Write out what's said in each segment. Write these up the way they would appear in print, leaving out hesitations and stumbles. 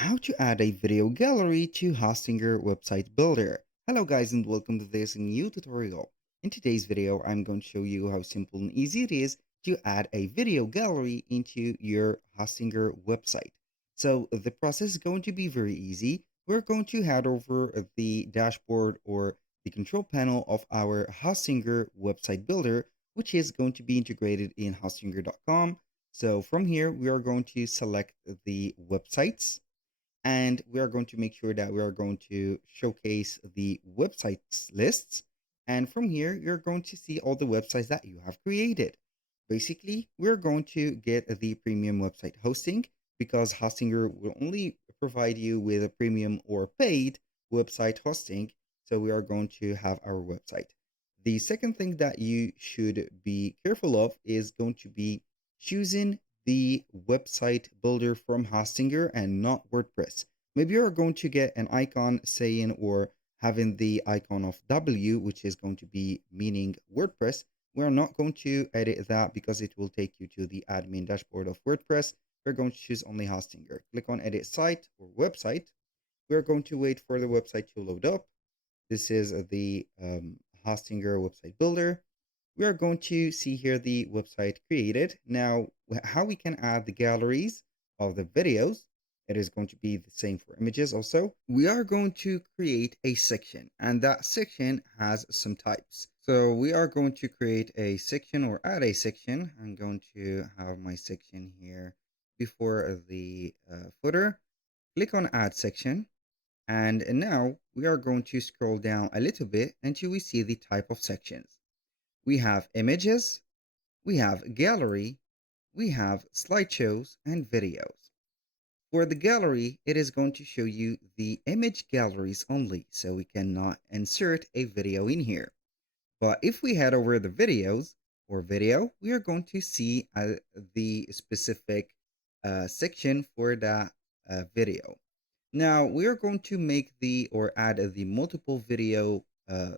How to add a video gallery to Hostinger website builder. Hello guys and welcome to this new tutorial. In today's video, I'm going to show you how simple and easy it is to add a video gallery into your Hostinger website. So the process is going to be very easy. We're going to head over the dashboard or the control panel of our Hostinger website builder, which is going to be integrated in hostinger.com. So from here, we are going to select the websites and we are going to make sure that we are going to showcase the websites lists. And from here, you're going to see all the websites that you have created. Basically, we're going to get the premium website hosting because Hostinger will only provide you with a premium or paid website hosting. So we are going to have our website. The second thing that you should be careful of is going to be choosing the website builder from Hostinger and not WordPress. Maybe you're going to get an icon saying or having the icon of W, which is going to be meaning WordPress. We're not going to edit that because it will take you to the admin dashboard of WordPress. We're going to choose only Hostinger. Click on edit site or website. We're going to wait for the website to load up. This is the Hostinger website builder. We are going to see here the website created. Now, how we can add the galleries of the videos. It is going to be the same for images also. We are going to create a section, and that section has some types. So we are going to create a section or add a section. I'm going to have my section here before the footer. Click on add section. And now we are going to scroll down a little bit until we see the type of sections. We have images, we have gallery, we have slideshows and videos. For the gallery, it is going to show you the image galleries only, so we cannot insert a video in here. But if we head over the videos or video, we are going to see the specific section for that video. Now we are going to make the or add the multiple video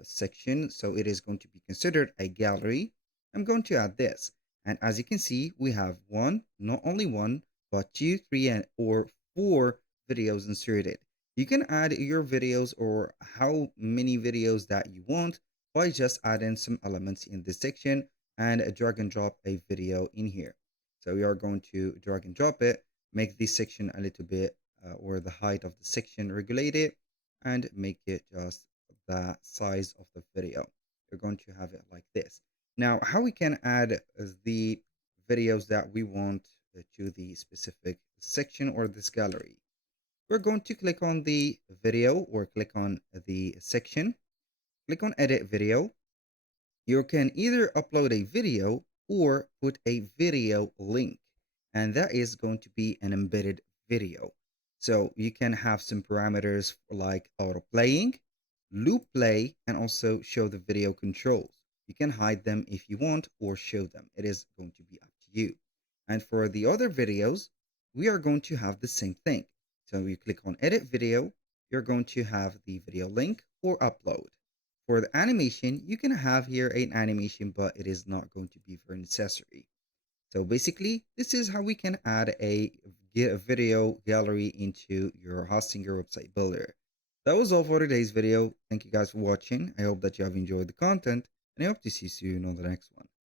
section, so it is going to be considered a gallery. I'm going to add this, and as you can see, we have one, not only one, but two, three, or four videos inserted. You can add your videos or how many videos that you want by just adding some elements in this section and drag and drop a video in here. So we are going to drag and drop it, make this section a little bit or the height of the section regulated and make it just the size of the video. You're going to have it like this. Now, how we can add the videos that we want to the specific section or this gallery. We're going to click on the video or click on the section, click on edit video. You can either upload a video or put a video link, and that is going to be an embedded video. So you can have some parameters like auto playing, loop play, and also show the video controls. You can hide them if you want or show them. It is going to be up to you. And for the other videos, we are going to have the same thing. So you click on edit video, you're going to have the video link or upload. For the animation, you can have here an animation, but it is not going to be very necessary. So basically, this is how we can add a video gallery into your Hostinger website builder. That was all for today's video. Thank you guys for watching. I hope that you have enjoyed the content, and I hope to see you soon on the next one.